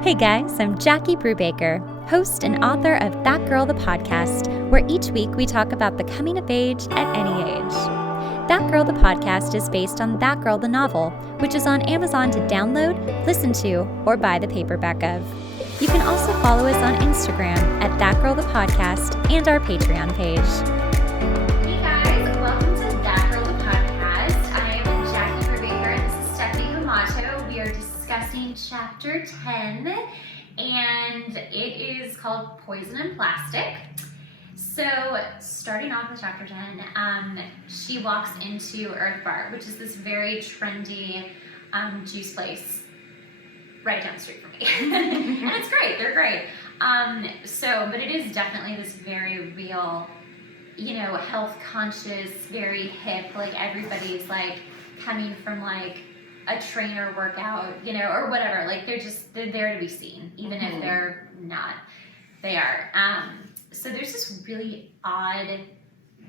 Hey guys, I'm Jackie Brubaker, host and author of That Girl the Podcast, where each week we talk about the coming of age at any age. That Girl the Podcast is based on That Girl the novel, which is on Amazon to download, listen to, or buy the paperback of. You can also follow us on Instagram at That Girl the Podcast and our Patreon page. Hey guys, welcome to That Girl the Podcast. I am Jackie Brubaker and this is Stephanie Hamadto. We are discussing chapter 10 and it is called Poison and Plastic. So starting off with chapter 10, she walks into Earth Bar, which is this very trendy juice place right down the street from me. And it's great, they're great. But it is definitely this very real, health conscious, very hip, like everybody's like coming from like a trainer workout, or whatever. Like they're there to be seen, even if they're not. They are. So there's this really odd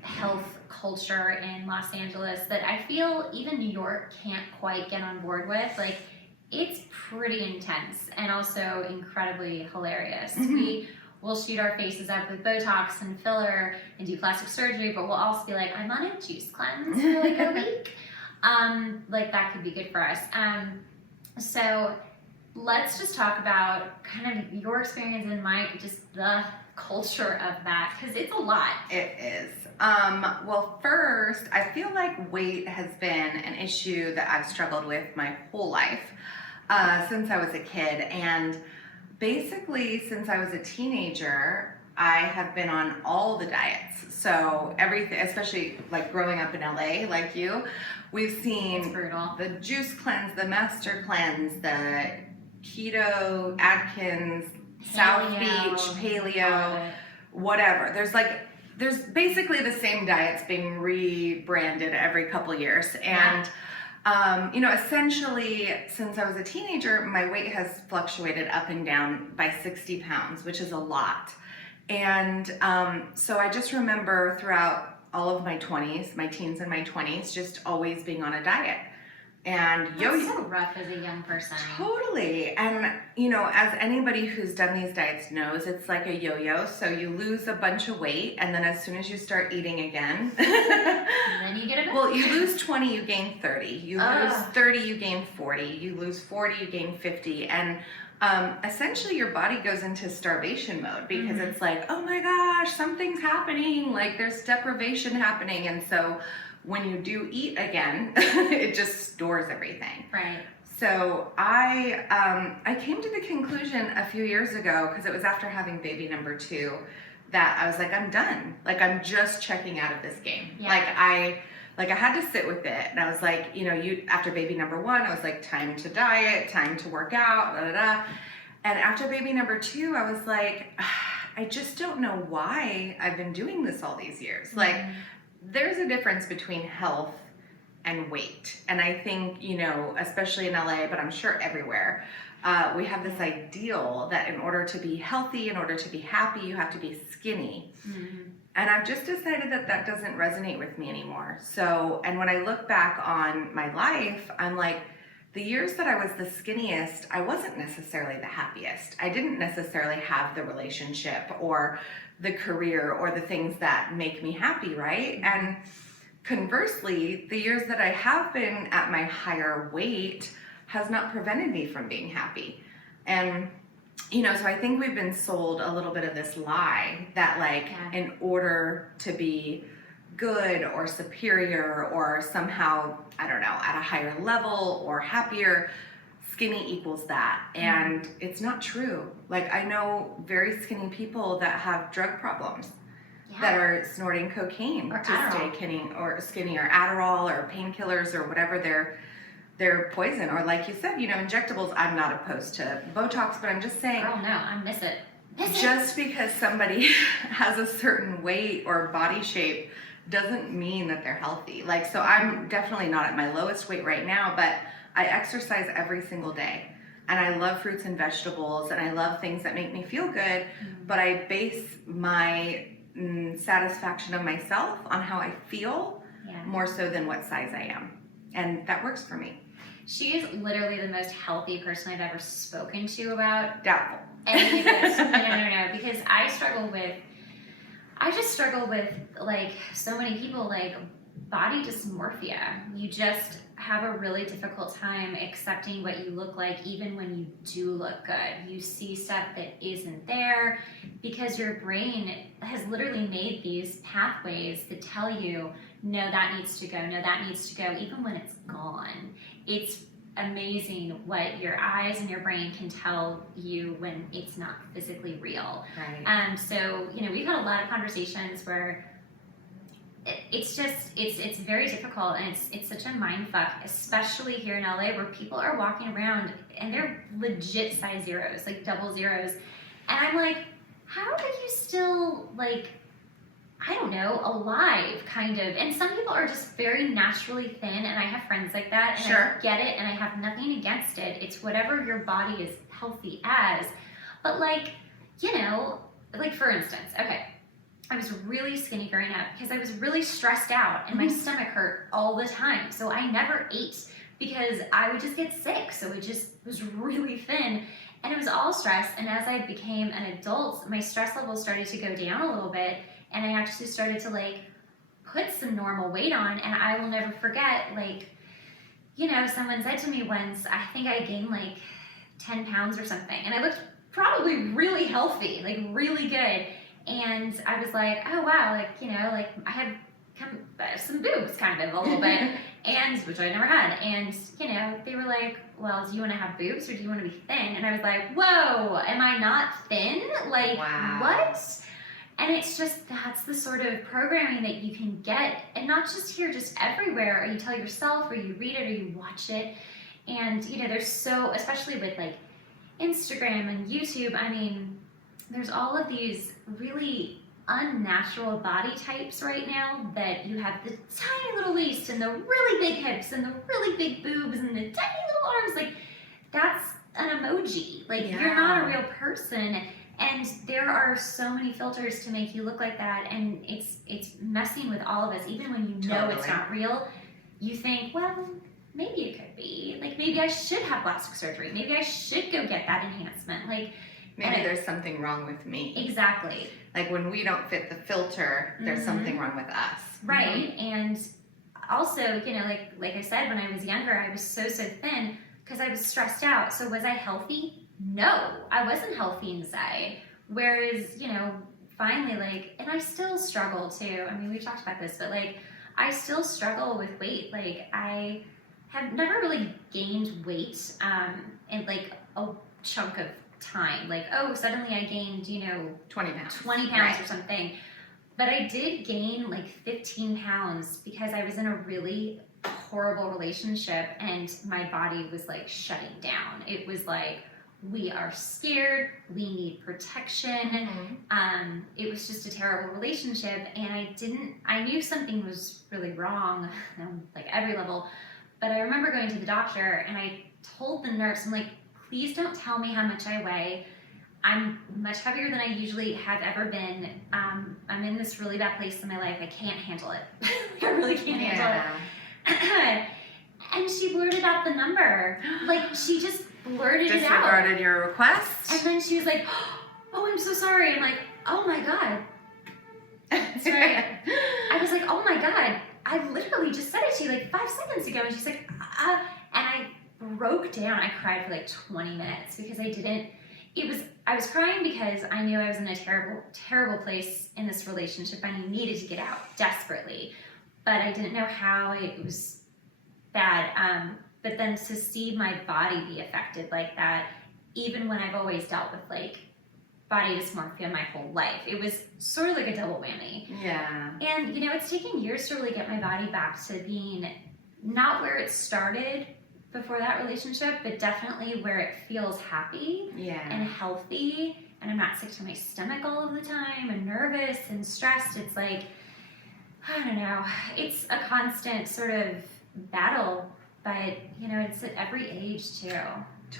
health culture in Los Angeles that I feel even New York can't quite get on board with. Like it's pretty intense and also incredibly hilarious. We will shoot our faces up with Botox and filler and do plastic surgery, but we'll also be like, I'm on a juice cleanse for like a week. Like that could be good for us. So let's just talk about kind of your experience and just the culture of that, because it's a lot. It is. Well, first, I feel like weight has been an issue that I've struggled with my whole life since I was a kid. And basically, since I was a teenager, I have been on all the diets. So everything, especially like growing up in LA, like you, we've seen the juice cleanse, the master cleanse, the keto, Atkins, South Beach, paleo, whatever. There's basically the same diets being rebranded every couple years. And, essentially since I was a teenager, my weight has fluctuated up and down by 60 pounds, which is a lot. And so I just remember throughout all of my 20s, my teens and my 20s, just always being on a diet. And That's so rough as a young person. Totally. And, as anybody who's done these diets knows, it's like a yo-yo. So you lose a bunch of weight, and then as soon as you start eating again, and then you get it back. Well, you lose 20, you gain 30. You lose 30, you gain 40. You lose 40, you gain 50. And essentially your body goes into starvation mode because it's like, oh my gosh, something's happening. Like there's deprivation happening. And so when you do eat again, it just stores everything. Right. So I came to the conclusion a few years ago, because it was after having baby number 2, that I was like, I'm done. Like I'm just checking out of this game. Yeah. Like I had to sit with it, and I was like, after baby number 1, I was like, time to diet, time to work out, da da da. And after baby number 2, I was like, I just don't know why I've been doing this all these years. Like there's a difference between health and weight. And I think, especially in LA, but I'm sure everywhere, we have this ideal that in order to be healthy, in order to be happy, you have to be skinny. And I've just decided that doesn't resonate with me anymore. So, and when I look back on my life, I'm like, the years that I was the skinniest, I wasn't necessarily the happiest. I didn't necessarily have the relationship or the career or the things that make me happy, right? And conversely, the years that I have been at my higher weight has not prevented me from being happy. And, so I think we've been sold a little bit of this lie that in order to be good or superior or somehow, I don't know, at a higher level or happier, skinny equals that. And it's not true. Like I know very skinny people that have drug problems that are snorting cocaine or to Adderall. stay skinny, or Adderall or painkillers or whatever their poison, or like you said, injectables. I'm not opposed to Botox, but I'm just saying, Oh no, I miss it. Just because somebody has a certain weight or body shape doesn't mean that they're healthy. Like, so I'm definitely not at my lowest weight right now, but I exercise every single day. And I love fruits and vegetables, and I love things that make me feel good, but I base my satisfaction of myself on how I feel more so than what size I am. And that works for me. She is literally the most healthy person I've ever spoken to about Doubtful. any of this. No, because I just struggle with like so many people, like body dysmorphia. You just have a really difficult time accepting what you look like, even when you do look good. You see stuff that isn't there because your brain has literally made these pathways that tell you, no, that needs to go, no, that needs to go, even when it's gone. It's amazing what your eyes and your brain can tell you when it's not physically real. Right. So, we've had a lot of conversations where it's just, it's very difficult, and it's such a mind fuck, especially here in LA where people are walking around and they're legit size zeros, like double zeros. And I'm like, how are you still like, I don't know, alive, kind of. And some people are just very naturally thin, and I have friends like that, and Sure. I get it, and I have nothing against it. It's whatever your body is healthy as. But like, like for instance, okay, I was really skinny growing up because I was really stressed out, and my stomach hurt all the time. So I never ate because I would just get sick. So it just was really thin, and it was all stress. And as I became an adult, my stress levels started to go down a little bit. And I actually started to like put some normal weight on, and I will never forget, like, someone said to me once, I think I gained like 10 pounds or something, and I looked probably really healthy, like really good. And I was like, oh wow, like, like I had some boobs kind of a little bit, and which I never had. And, they were like, well, do you want to have boobs or do you want to be thin? And I was like, whoa, am I not thin? Like, Wow. what? And it's just, that's the sort of programming that you can get, and not just here, just everywhere, or you tell yourself, or you read it, or you watch it. And, there's so, especially with like Instagram and YouTube, I mean, there's all of these really unnatural body types right now that you have the tiny little waist and the really big hips and the really big boobs and the tiny little arms. Like, that's an emoji. Like, you're not a real person. And there are so many filters to make you look like that, and it's messing with all of us. Even when you know it's not real, you think, well, maybe it could be. Like, maybe I should have plastic surgery. Maybe I should go get that enhancement. Like, maybe there's something wrong with me. Exactly. Like when we don't fit the filter, there's something wrong with us. Right. And also, like I said, when I was younger, I was so thin because I was stressed out. So was I healthy? No, I wasn't healthy inside. Whereas, finally, like, and I still struggle too. I mean, we've talked about this, but like, I still struggle with weight. Like, I have never really gained weight in like a chunk of time. Like, oh, suddenly I gained, 20 pounds. 20 pounds or something. But I did gain like 15 pounds because I was in a really horrible relationship and my body was like shutting down. It was like, we are scared, we need protection. It was just a terrible relationship, and I knew something was really wrong on like every level. But I remember going to the doctor and I told the nurse, I'm like, please don't tell me how much I weigh. I'm much heavier than I usually have ever been. I'm in this really bad place in my life. I can't handle it. I really can't handle it. And she blurted out the number. Like, she just blurted it out. Disregarded your request. And then she was like, oh, I'm so sorry. I'm like, oh my God. That's right. I was like, oh my God. I literally just said it to you like 5 seconds ago. And she's like, and I broke down. I cried for like 20 minutes because I was crying because I knew I was in a terrible, terrible place in this relationship. I needed to get out desperately, but I didn't know how. It was bad. But then to see my body be affected like that, even when I've always dealt with like body dysmorphia my whole life, it was sort of like a double whammy. Yeah. And it's taken years to really get my body back to being not where it started before that relationship, but definitely where it feels happy and healthy, and I'm not sick to my stomach all of the time and nervous and stressed. It's like, I don't know, it's a constant sort of battle, but it's at every age too.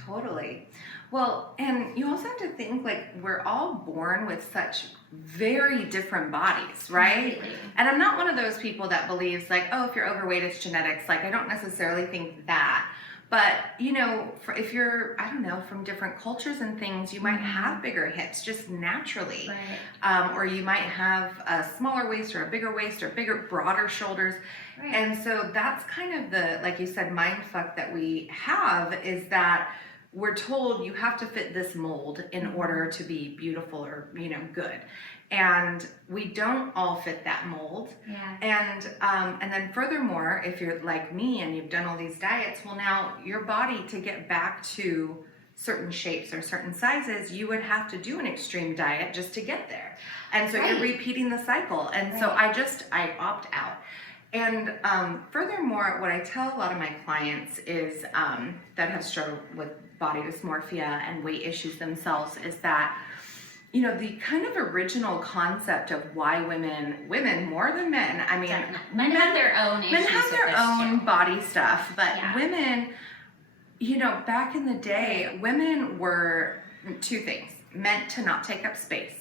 Totally. Well, and you also have to think, like, we're all born with such very different bodies, right? Completely. And I'm not one of those people that believes like, oh, if you're overweight, it's genetics. Like, I don't necessarily think that. But, you know, if you're, I don't know, from different cultures and things, you might have bigger hips just naturally. Right. Or you might have a smaller waist or a bigger waist or bigger, broader shoulders. Right. And so that's kind of the, like you said, mind fuck that we have, is that we're told you have to fit this mold in order to be beautiful or, you know, good. And we don't all fit that mold. Yeah. And then furthermore, if you're like me and you've done all these diets, well, now your body, to get back to certain shapes or certain sizes, you would have to do an extreme diet just to get there. And so you're repeating the cycle. And so I opt out. And furthermore, what I tell a lot of my clients is that have struggled with body dysmorphia and weight issues themselves, is that, you know, the kind of original concept of why women more than men, I mean, men have their own issues. Men have their own too. Body stuff, but women, you know, back in the day, women were two things: meant to not take up space.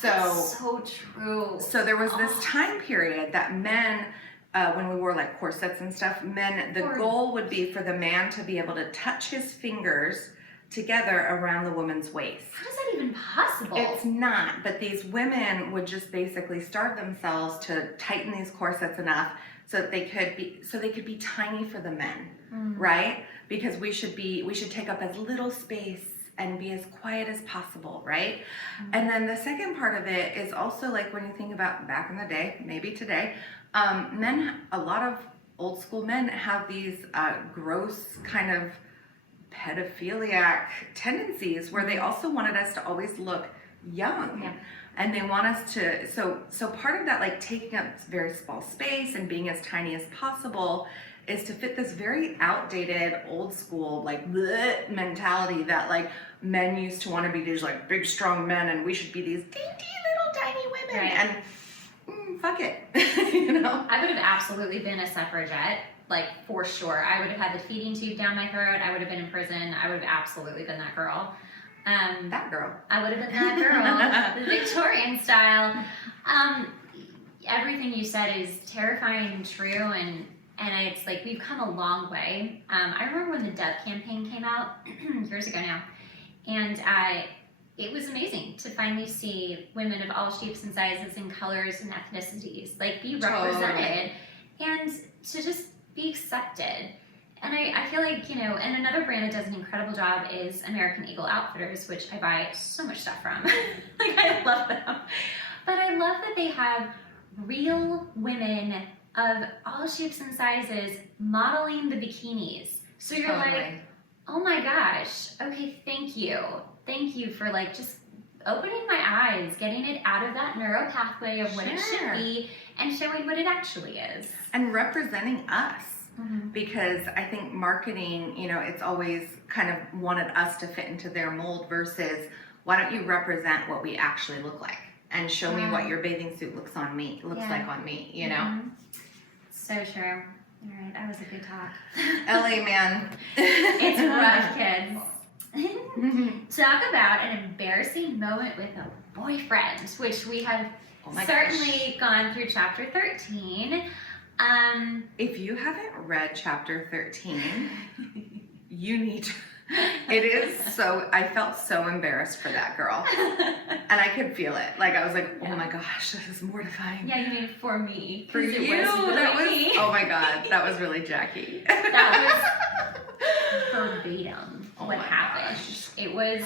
So true. So there was this time period that men, when we wore like corsets and stuff, the goal would be for the man to be able to touch his fingers together around the woman's waist. How is that even possible? It's not, but these women would just basically starve themselves to tighten these corsets enough so that they could be tiny for the men, right? Because we should take up as little space and be as quiet as possible, right? And then the second part of it is also, like, when you think about back in the day, maybe today, men, a lot of old school men have these gross kind of pedophiliac tendencies where they also wanted us to always look young. Yeah. And they want us to, so part of that, like, taking up very small space and being as tiny as possible, is to fit this very outdated, old school, like, bleh mentality that, like, men used to want to be these, like, big, strong men, and we should be these dainty little tiny women. Right. And fuck it, you know? I would have absolutely been a suffragette, like, for sure. I would have had the feeding tube down my throat. I would have been in prison. I would have absolutely been that girl. That girl. I would have been that girl, the Victorian style. Everything you said is terrifying and true, and it's like, we've come a long way. I remember when the Dove campaign came out years ago now, and it was amazing to finally see women of all shapes and sizes and colors and ethnicities, like, be represented and to just be accepted. And I feel like, you know, and another brand that does an incredible job is American Eagle Outfitters, which I buy so much stuff from. Like, I love them. But I love that they have real women of all shapes and sizes modeling the bikinis. So you're like, oh my gosh, okay, thank you. Thank you for, like, just opening my eyes, getting it out of that neural pathway of what it should be, and showing what it actually is. And representing us. Because I think marketing, you know, it's always kind of wanted us to fit into their mold versus, why don't you represent what we actually look like and show me what your bathing suit looks like on me, you know? So true. All right, that was a good talk. LA, man. It's rough, kids. Talk about an embarrassing moment with a boyfriend, which we have certainly gone through chapter 13. If you haven't read chapter 13, you need to. It is so, I felt so embarrassed for that girl. And I could feel it. Like, I was like, oh my gosh, this is mortifying. Yeah, you mean for me. For you, me. Oh my God, that was really Jackie. That was verbatim what happened. Gosh. It was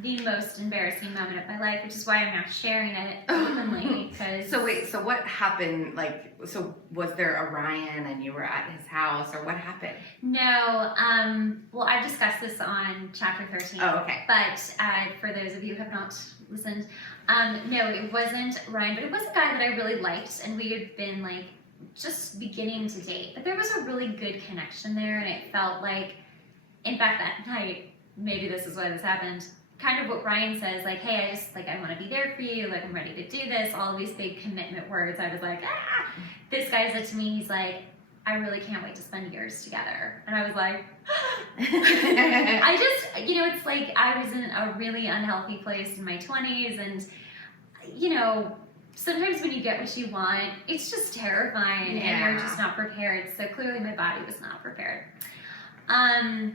the most embarrassing moment of my life, which is why I'm now sharing it openly. So what happened? Like, so was there a Ryan and you were at his house, or what happened? No, well, I discussed this on chapter 13. Oh, okay. But for those of you who have not listened, no, it wasn't Ryan, but it was a guy that I really liked, and we had been, like, just beginning to date. But there was a really good connection there, and it felt like, in fact, that night, maybe this is why this happened, kind of what Ryan says, like, hey, I want to be there for you, like, I'm ready to do this, all of these big commitment words. I was like, This guy said to me, he's like, I really can't wait to spend years together. And I was like, I just, you know, it's like, I was in a really unhealthy place in my 20s, and, you know, sometimes when you get what you want, it's just terrifying, and you're just not prepared. So clearly my body was not prepared. So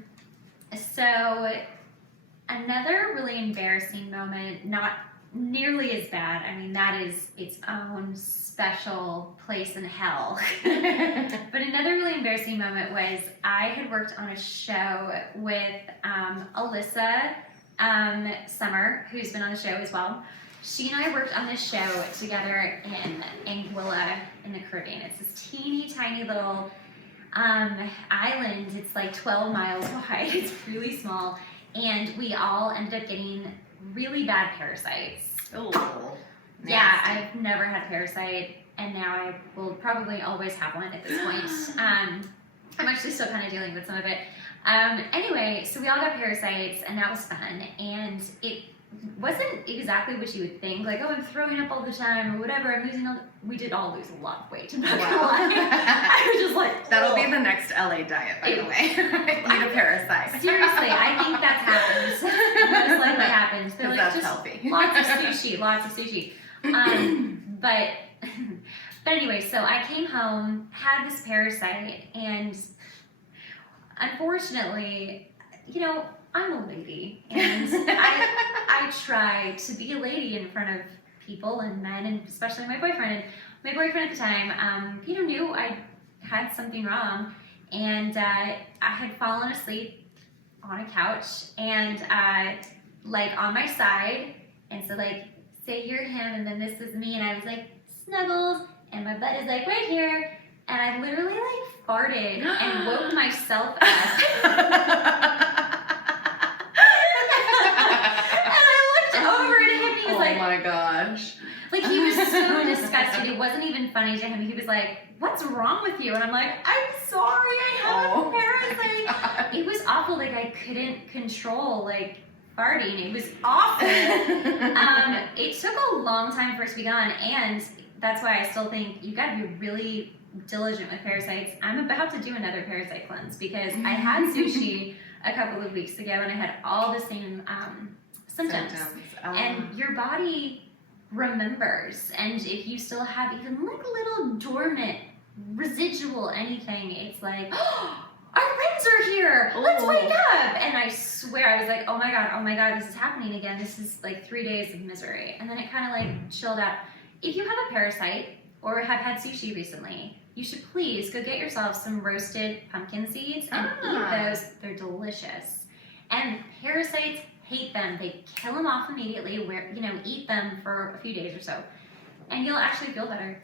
another really embarrassing moment, not nearly as bad. I mean, that is its own special place in hell. But another really embarrassing moment was I had worked on a show with Alyssa Summer, who's been on the show as well. She and I worked on this show together in Anguilla in the Caribbean. It's this teeny tiny little island. It's like 12 miles wide. It's really small. And we all ended up getting really bad parasites. Oh, yeah, I've never had parasite, and now I will probably always have one at this point. I'm actually still kind of dealing with some of it. Anyway, so we all got parasites, and that was fun. And it wasn't exactly what you would think, like, oh, I'm throwing up all the time or whatever. I'm losing we did all lose a lot of weight. I'm not gonna lie. I was just like, that'll be the next LA diet, by the way. Eat a parasite. Seriously, I think that happens. Most likely happens. They're like, that's just healthy. lots of sushi. But anyway, so I came home, had this parasite, and unfortunately, you know, I'm a lady, and I try to be a lady in front of people and men, and especially my boyfriend. And my boyfriend at the time, Peter knew I had something wrong, and I had fallen asleep on a couch, and like on my side, and so like, say you're him, and then this is me, and I was like, snuggles, and my butt is like right here, and I literally like farted and woke myself up. Oh my gosh. Like, he was so disgusted. It wasn't even funny to him. He was like, what's wrong with you? And I'm like, I'm sorry, I have a parasite. It was awful. Like, I couldn't control, like, farting. It was awful. It took a long time for it to be gone, and that's why I still think you got to be really diligent with parasites. I'm about to do another parasite cleanse because I had sushi a couple of weeks ago, and I had all the same symptoms. And your body remembers, and if you still have even like little dormant residual anything, it's like, oh, our friends are here, let's wake up. And I swear, I was like, oh my god, this is happening again. This is like 3 days of misery. And then it kind of like chilled out. If you have a parasite or have had sushi recently, you should please go get yourself some roasted pumpkin seeds and eat those. They're delicious. And parasites hate them. They kill them off immediately. Eat them for a few days or so, and you'll actually feel better.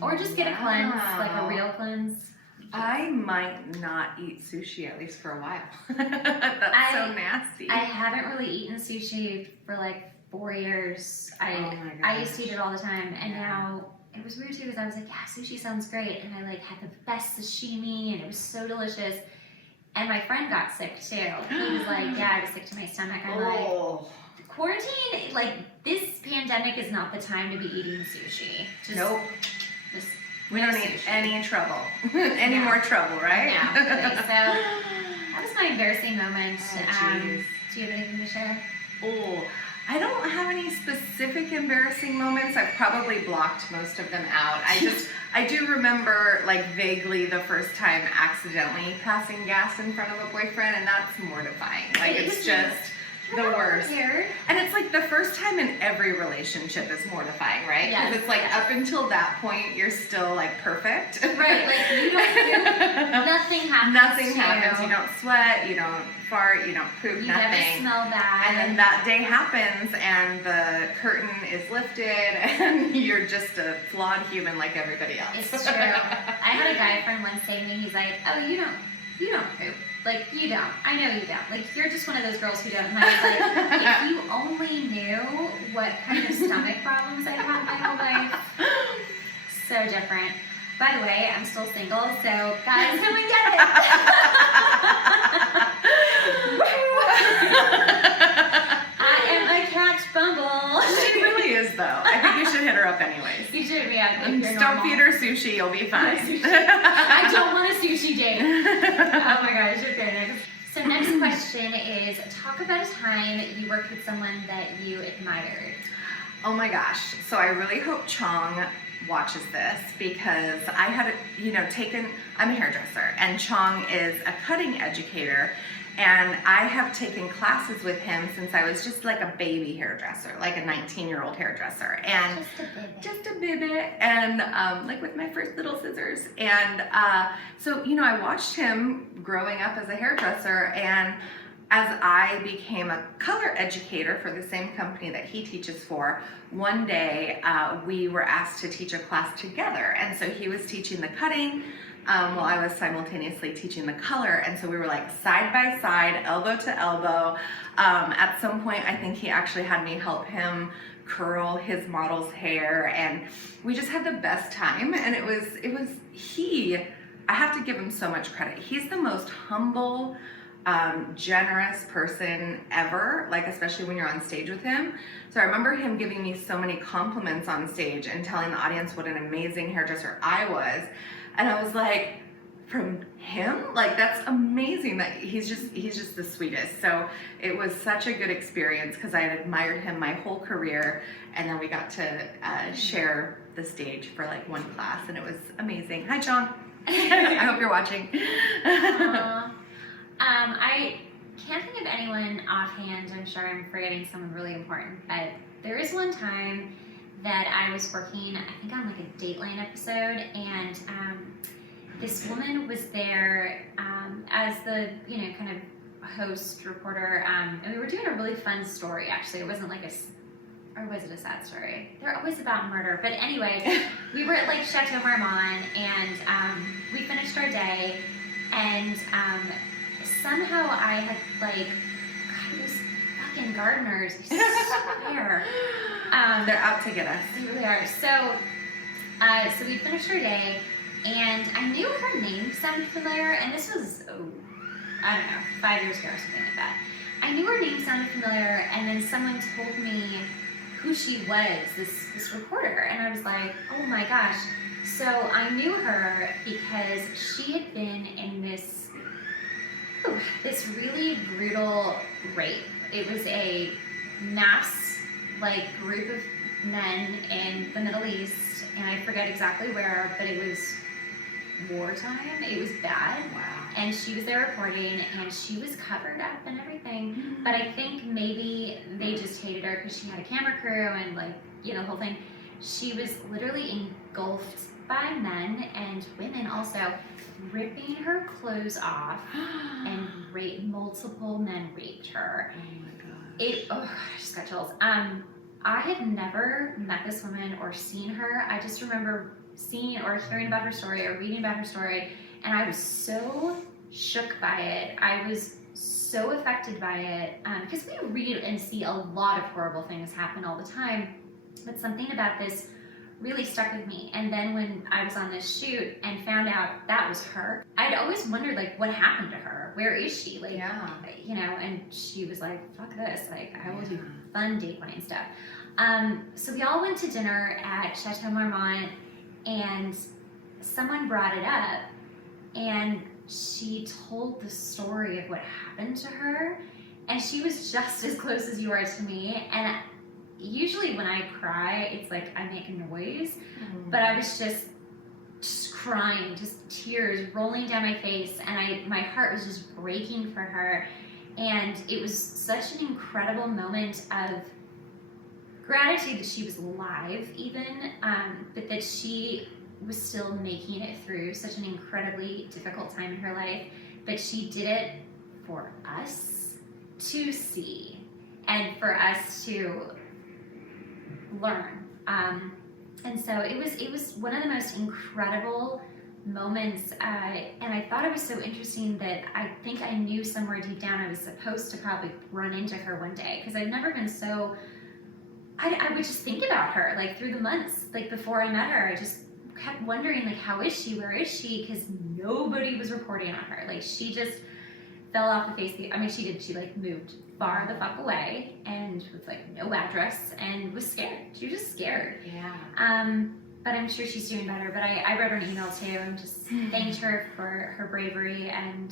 Or just get a cleanse, like a real cleanse. I might not eat sushi at least for a while. That's so nasty. I haven't really eaten sushi for like 4 years. I used to eat it all the time, and now it was weird too because I was like, yeah, sushi sounds great, and I like had the best sashimi, and it was so delicious. And my friend got sick too. He was like, yeah, I was sick to my stomach. I'm like, quarantine, like, this pandemic is not the time to be eating sushi. Nope. We don't need any trouble. Any more trouble, right? No. Really. So that was my embarrassing moment. Do you have anything to share? I don't have any specific embarrassing moments. I've probably blocked most of them out. I do remember, like, vaguely the first time accidentally passing gas in front of a boyfriend, and that's mortifying. Like, it's just the worst. And it's like the first time in every relationship is mortifying, right? Because it's like up until that point, you're still like perfect. Right, like you don't poop, nothing happens. Nothing happens. You don't sweat, you don't fart, you don't poop, you nothing. never smell bad. And then that day happens, and the curtain is lifted, and you're just a flawed human like everybody else. It's true. I had a guy friend once say to me, he's like, oh, you don't poop. Like, you don't. I know you don't. Like, you're just one of those girls who don't. And I was like, if you only knew what kind of stomach problems I've had my whole life. So different. By the way, I'm still single, so guys, come and get it. I am a catch bumble. She really is, though. I think you should hit her up anyways. You should, yeah. Just don't feed her sushi, you'll be fine. I don't want a sushi date. Oh my gosh, okay, next. So next question is, talk about a time you worked with someone that you admired. Oh my gosh. So I really hope Chong watches this because I had, I'm a hairdresser, and Chong is a cutting educator. And I have taken classes with him since I was just like a baby hairdresser, like a 19-year-old hairdresser. And just a baby. And like with my first little scissors. And so, you know, I watched him growing up as a hairdresser. And as I became a color educator for the same company that he teaches for, one day we were asked to teach a class together. And so he was teaching the cutting, while I was simultaneously teaching the color. And so we were like side by side, elbow to elbow. At some point, I think he actually had me help him curl his model's hair, and we just had the best time. And I have to give him so much credit. He's the most humble, generous person ever, like especially when you're on stage with him. So I remember him giving me so many compliments on stage and telling the audience what an amazing hairdresser I was. And I was like, from him? Like, that's amazing. That he's just the sweetest. So it was such a good experience because I had admired him my whole career, and then we got to share the stage for like one class, and it was amazing. Hi, Chong. I hope you're watching. I can't think of anyone offhand. I'm sure I'm forgetting someone really important, but there is one time that I was working, I think on like a Dateline episode, and this woman was there as the, you know, kind of host, reporter, and we were doing a really fun story, actually. It wasn't like or was it a sad story? They're always about murder, but anyway, we were at like Chateau Marmont, and we finished our day, and somehow I had like, God, those fucking gardeners, I swear. They're out to get us. They really are. So we finished our day, and I knew her name sounded familiar, and this was, I don't know, 5 years ago or something like that. I knew her name sounded familiar, and then someone told me who she was, this reporter, and I was like, oh my gosh. So I knew her because she had been in this really brutal rape. It was a mass group of men in the Middle East, and I forget exactly where, but it was wartime. It was bad. Wow. And she was there reporting, and she was covered up and everything. Mm-hmm. But I think maybe they just hated her because she had a camera crew and the whole thing. She was literally engulfed by men and women also, ripping her clothes off, and multiple men raped her. Oh my gosh. I just got chills. I had never met this woman or seen her. I just remember seeing or hearing about her story or reading about her story, and I was so shook by it. I was so affected by it, because we read and see a lot of horrible things happen all the time, but something about this really stuck with me. And then when I was on this shoot and found out that was her, I'd always wondered, what happened to her? Where is she? And she was like, fuck this. I will do fun Dateline stuff. So we all went to dinner at Chateau Marmont, and someone brought it up, and she told the story of what happened to her, and she was just as close as you are to me. And usually when I cry, it's like I make a noise, but I was just crying, just tears rolling down my face, and my heart was just breaking for her. And it was such an incredible moment of gratitude that she was alive even, but that she was still making it through such an incredibly difficult time in her life, but she did it for us to see and for us to learn. And so it was one of the most incredible moments, and I thought it was so interesting that I think I knew somewhere deep down I was supposed to probably run into her one day, because I've never been so, I would just think about her through the months before I met her. I just kept wondering how is she, where is she, because nobody was reporting on her. She just fell off the face of the, she moved far the fuck away and with no address and was scared. She was just scared. Yeah. But I'm sure she's doing better. But I wrote her an email too and just thanked her for her bravery and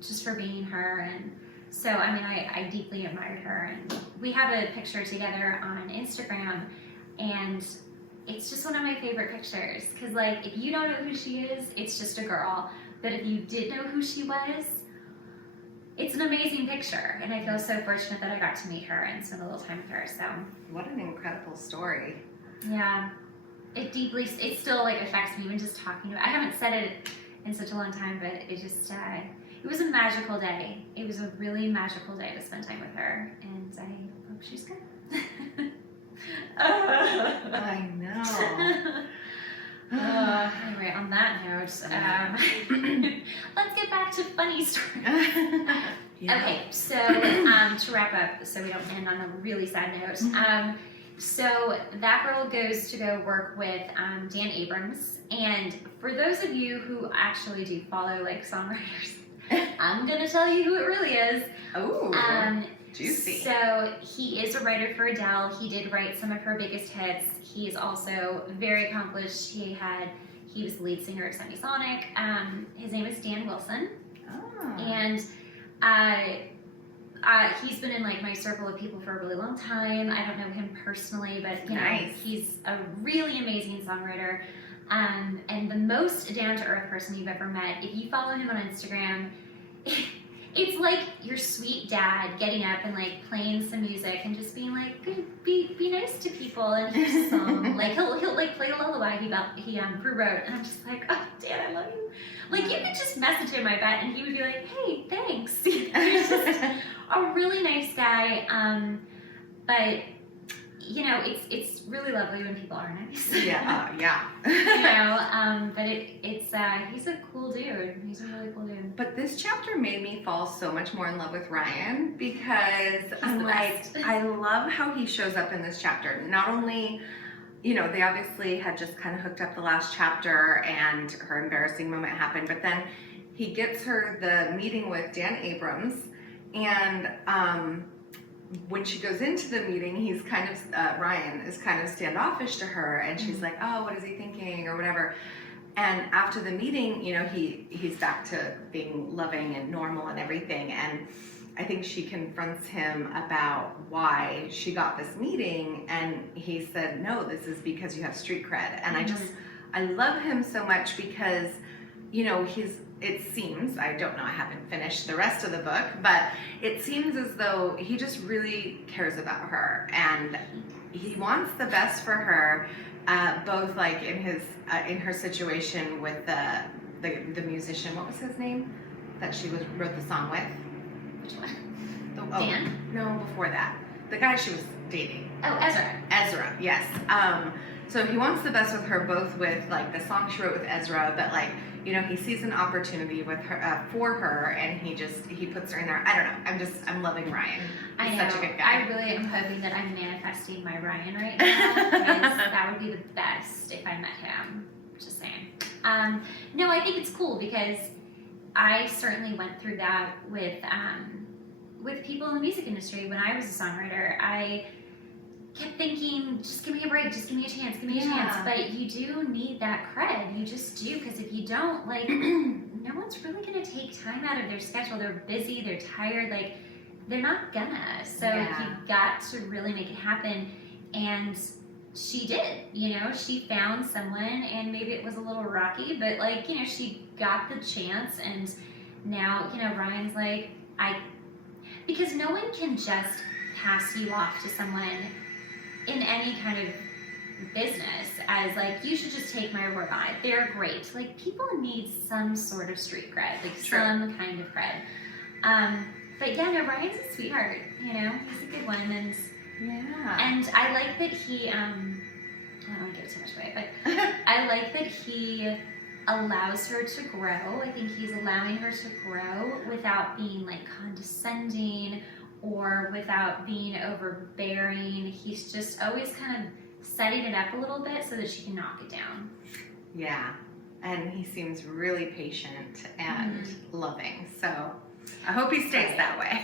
just for being her. And so, I deeply admired her. And we have a picture together on Instagram, and it's just one of my favorite pictures. Because, if you don't know who she is, it's just a girl. But if you did know who she was, it's an amazing picture. And I feel so fortunate that I got to meet her and spend a little time with her. So what an incredible story. Yeah. It still like affects me even just talking about it. I haven't said it in such a long time, but it just, it was a magical day. It was a really magical day to spend time with her, and I hope she's good. I know. Anyway, on that note, let's get back to funny stories. Yeah. Okay, so to wrap up, so we don't end on a really sad note, so that girl goes to go work with Dan Abrams, and for those of you who actually do follow like songwriters, I'm gonna tell you who it really is. Oh, juicy. So he is a writer for Adele. He did write some of her biggest hits. He is also very accomplished. He was the lead singer of Semisonic. His name is Dan Wilson, and he's been in like my circle of people for a really long time. I don't know him personally, but you know, he's a really amazing songwriter, and the most down-to-earth person you've ever met. If you follow him on Instagram, it's like your sweet dad getting up and like playing some music and just being like, be nice to people, and here's a song. Like he'll like play a lullaby he wrote, and I'm just like, oh Dad, I love you. Like you could just message him, I bet, and he would be like, hey, thanks. He's just a really nice guy. But you know, it's really lovely when people are nice. Yeah, yeah. You know, but he's a cool dude. He's a really cool dude. But this chapter made me fall so much more in love with Ryan, because I'm like, I love how he shows up in this chapter. Not only, you know, they obviously had just kind of hooked up the last chapter and her embarrassing moment happened, but then he gets her the meeting with Dan Abrams, and when she goes into the meeting, he's kind of, Ryan is kind of standoffish to her, and she's like, oh, what is he thinking, or whatever. And after the meeting, you know, he's back to being loving and normal and everything, and I think she confronts him about why she got this meeting, and he said, no, this is because you have street cred. And I love him so much because, you know, it seems, I don't know, I haven't finished the rest of the book, but it seems as though he just really cares about her, and he wants the best for her, both like in her situation with the musician, what was his name, that she wrote the song with? Which one? Dan? No, before that. The guy she was dating. Oh, Ezra. Ezra, yes. So he wants the best with her, both with like the song she wrote with Ezra, but like, you know, he sees an opportunity with her for her, and he puts her in there. I don't know. I'm loving Ryan. He's such a good guy. I really am hoping that I'm manifesting my Ryan right now, because that would be the best if I met him. Just saying. No, I think it's cool because I certainly went through that with people in the music industry when I was a songwriter. I kept thinking, just give me a break, just give me a chance, give me a chance. But you do need that cred. You just do, because if you don't, like, no one's really going to take time out of their schedule. They're busy, they're tired, like, they're not gonna. So you've got to really make it happen. And she did, you know, she found someone, and maybe it was a little rocky, but like, you know, she got the chance, and now, you know, Ryan's like, because no one can just pass you off to someone in any kind of business as like, you should just take my word on it. They're great. Like, people need some sort of street cred, like some kind of cred. But yeah, no, Ryan's a sweetheart, you know, he's a good one, and I like that he, I don't want to give too much away, but I like that he allows her to grow. I think he's allowing her to grow without being like condescending or without being overbearing. He's just always kind of setting it up a little bit so that she can knock it down. Yeah, and he seems really patient and loving, so I hope he stays that way.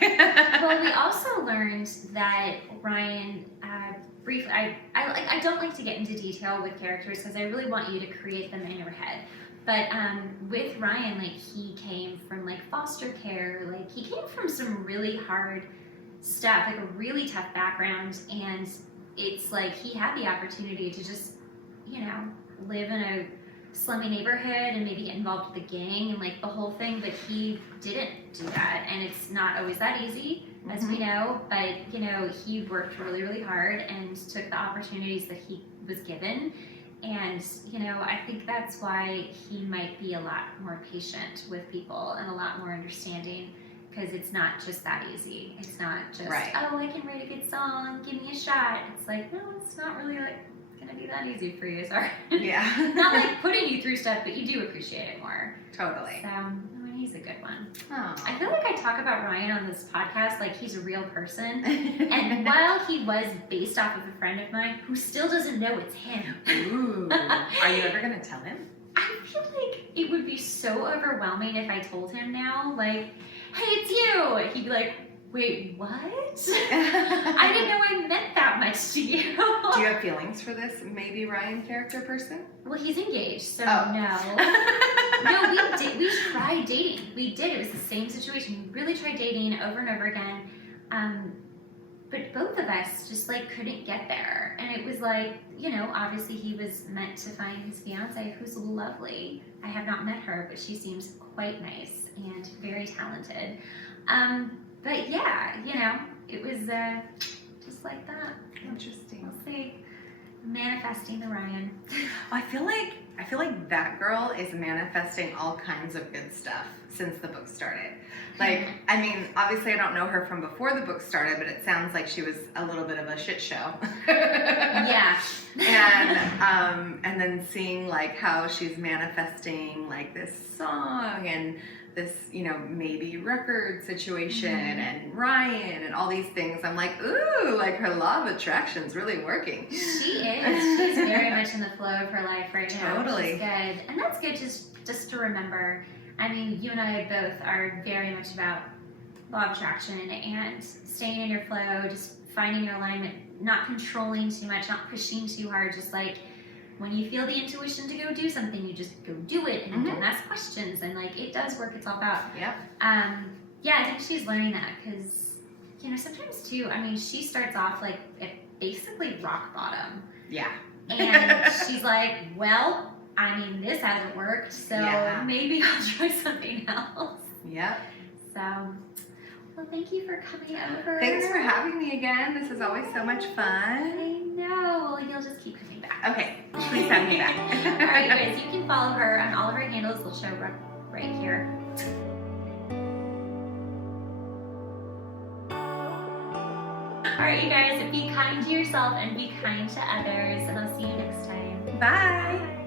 Well, we also learned that Ryan, briefly, I don't like to get into detail with characters because I really want you to create them in your head. But with Ryan, like, he came from like foster care, like he came from some really hard stuff, like a really tough background, and it's like he had the opportunity to just, you know, live in a slummy neighborhood and maybe get involved with the gang and like the whole thing, but he didn't do that, and it's not always that easy, as we know, but you know, he worked really, really hard and took the opportunities that he was given. And, you know, I think that's why he might be a lot more patient with people and a lot more understanding, because it's not just that easy. It's not just, oh, I can write a good song, give me a shot. It's like, no, it's not really like gonna be that easy for you, sorry. Yeah. Not like putting you through stuff, but you do appreciate it more. Totally. So, I mean, he's a good one. Oh. I feel like I talk about Ryan on this podcast like he's a real person. And while he was based off of a friend of mine who still doesn't know it's him. Ooh. Are you ever going to tell him? I feel like it would be so overwhelming if I told him now, like, hey, it's you. He'd be like, wait, what? I didn't know I meant that much to you. Do you have feelings for this maybe Ryan character person? Well, he's engaged, so Oh. no. No, we did. We tried dating. We did. It was the same situation. We really tried dating over and over again. But both of us just like couldn't get there. And it was like, you know, obviously he was meant to find his fiance, who's lovely. I have not met her, but she seems quite nice and very talented. But yeah, you know, it was just like that. Interesting. We'll see. Manifesting the Ryan. I feel like that girl is manifesting all kinds of good stuff since the book started. Like, I mean, obviously I don't know her from before the book started, but it sounds like she was a little bit of a shit show. Yeah. And then seeing like how she's manifesting like this song and this, you know, maybe record situation and Ryan and all these things. I'm like, ooh, like her law of attraction's really working. She is. She's very much in the flow of her life right now. Totally. She's good. And that's good just to remember. I mean, you and I both are very much about law of attraction and staying in your flow, just finding your alignment, not controlling too much, not pushing too hard, just like when you feel the intuition to go do something, you just go do it and don't ask questions, and like it does work itself out. Yep. Yeah, I think she's learning that because, you know, sometimes too, I mean, she starts off like at basically rock bottom. Yeah. And she's like, well, I mean, this hasn't worked, so maybe I'll try something else. Yep. So, well, thank you for coming over. Thanks for having me again. This is always so much fun. I know. You'll just keep coming back. Okay. Please have me back. All right, you guys, you can follow her on all of her handles. They'll show right here. All right, you guys, be kind to yourself and be kind to others, and I'll see you next time. Bye.